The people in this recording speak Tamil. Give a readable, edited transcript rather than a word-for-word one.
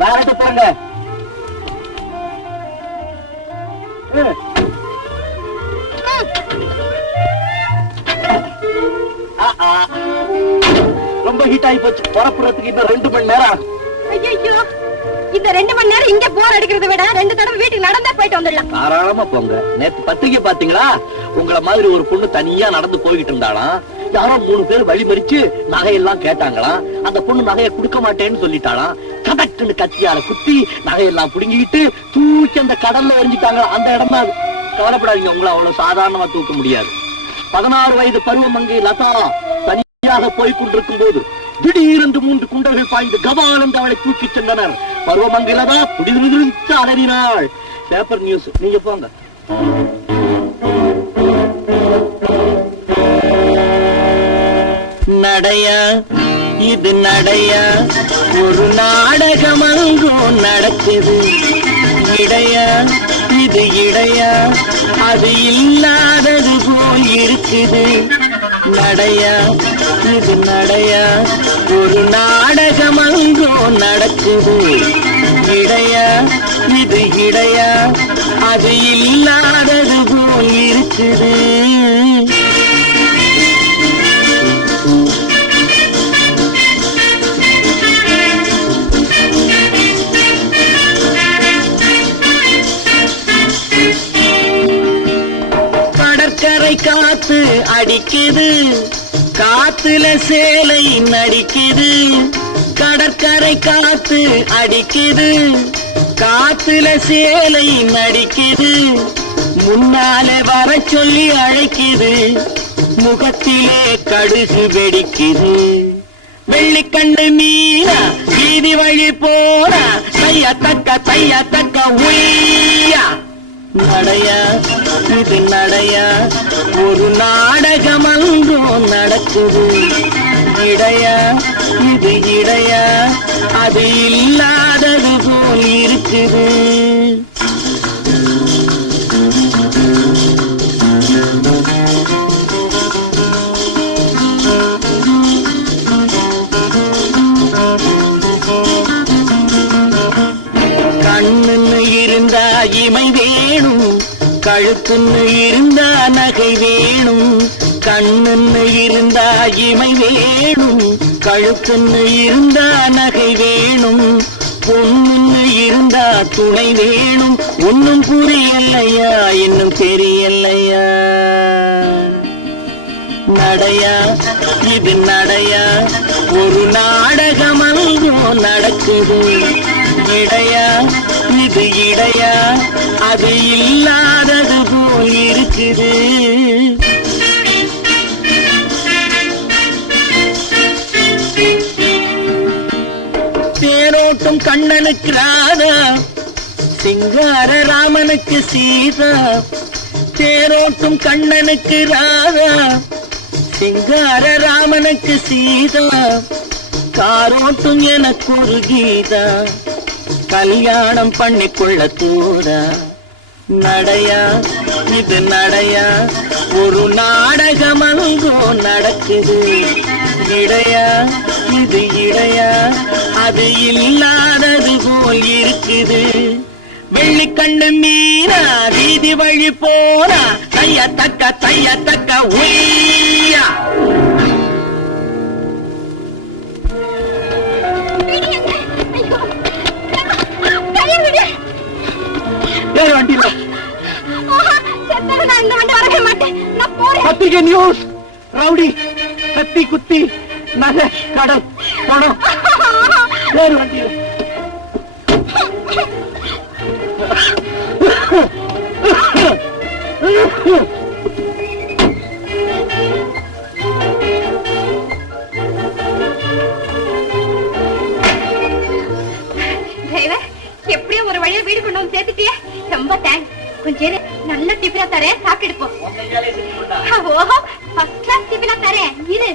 வேற போறங்க. ரொம்ப ஹீட் ஆகி போச்சு. புறப்புறதுக்கு இன்னும் 2 மணி நேரம். ஐயோ, இந்த 2 மணி நேரம் இங்க போர் அடிக்கிறத விட 2 தடவை வீட்டுக்கு நடந்தே போயிட்டு வந்துடலாம். தாராளமா போங்க. நேத்து பத்திரிக்கை பாத்தீங்களா? உங்களை மாதிரி ஒரு பொண்ணு தனியா நடந்து போய்கிட்டு இருந்தாலாம். யாரோ 3 பேர் வழி மறிச்சு நகையெல்லாம் கேட்டாங்களாம். அந்த பொண்ணு நகையை கொடுக்க மாட்டேன்னு சொல்லிட்டாலாம். கதட்டுன்னு கத்தியால குத்தி நகையெல்லாம் புடுங்கிட்டு தூக்கி அந்த கடல்ல எரிஞ்சிட்டாங்க. அந்த இடம் தான். கவலைப்படாதீங்க, உங்களை அவ்வளவு சாதாரணமா தூக்க முடியாது. 16 வயது பருவமங்கை லதா தனியாக போய் கொண்டிருக்கும் போது திடீரென்று 3 குண்டர்கள் பாய்ந்து கபால் என்று அவளை தூக்கி சென்றனர். பருவமங்கை லதா புடிதிருத்து அலறினாள். Paper news. நீங்க போங்க. நடையா இது நடையா, ஒரு நாடகம் அங்கும் நடக்குது. இடையா இது இடையா, அது இல்லாதது போல் இருக்குது. நடையா இது நடையா, ஒரு நாடகம் அங்கும் நடக்குது. இடையா இது இடையா, அது இல்லாதது போல் இருக்குது. கடற்கரை காத்து அடிக்குது, காத்துல சேலை நடிக்குது. கடற்கரை காத்து அடிக்குது, காத்துல சேலை நடிக்குது. முன்னாலே வர சொல்லி அழைக்குது, முகத்திலே கடுகு வெடிக்குது. வெள்ளிக்கண்ணு மீனா வீதி வழி போனா, தையா தக்க உய்யா. நடையா இது நடையா, ஒரு நாடகம் அங்கும் நடக்குது. இடையா இது இடையா, அது இல்லாதது போல் இருக்குது. கண்ணுன்னு இருந்தா இமை வேணும், கழுத்துன்னு இருந்தா நகை வேணும். கண்ணுன்னு இருந்தா இமை வேணும், கழுத்துன்னு இருந்தா நகை வேணும். பொண்ணுன்னு இருந்தா துணை வேணும். ஒன்னும் புரியலையா, இன்னும் தெரியலையா. நடையா இது நடையா, ஒரு நாடகம் அங்கும் நடக்குது. இடையா இது இடையா, அது இல்லாதது போல் இருக்குது. தேரோட்டும் கண்ணனுக்கு ராதா, சிங்கார ராமனுக்கு சீதா. தேரோட்டும் கண்ணனுக்கு ராதா, சிங்கார ராமனுக்கு சீதா. காரோட்டும் எனக்கு ஒரு கீதா, கல்யாணம் பண்ணிக்கொள்ள தூரா. நடையா இது நடையா, ஒரு நாடகம் அங்கும் நடக்குது. இடையா இது இடையா, அது இல்லாதது போல் இருக்குது. வெள்ளிக்கண்ணு மீனா வீதி வழி போனா, தையா தக்க உய்யா. பத்திரிகை நியூஸ், ரவுடி கத்தி குத்தி நகை கடல் பணம். வேறு வண்டியில் எப்படியும் ஒரு வழியா வீடு கொண்டு வந்து சேர்த்துட்டியே, ரொம்ப தேங்க்ஸ். கொஞ்சம் நல்ல டிஃபனா தரேன், சாப்பிட்டு போ. ஓஹோ, ஃபர்ஸ்ட் கிளாஸ் டிஃபனா தரேன். இது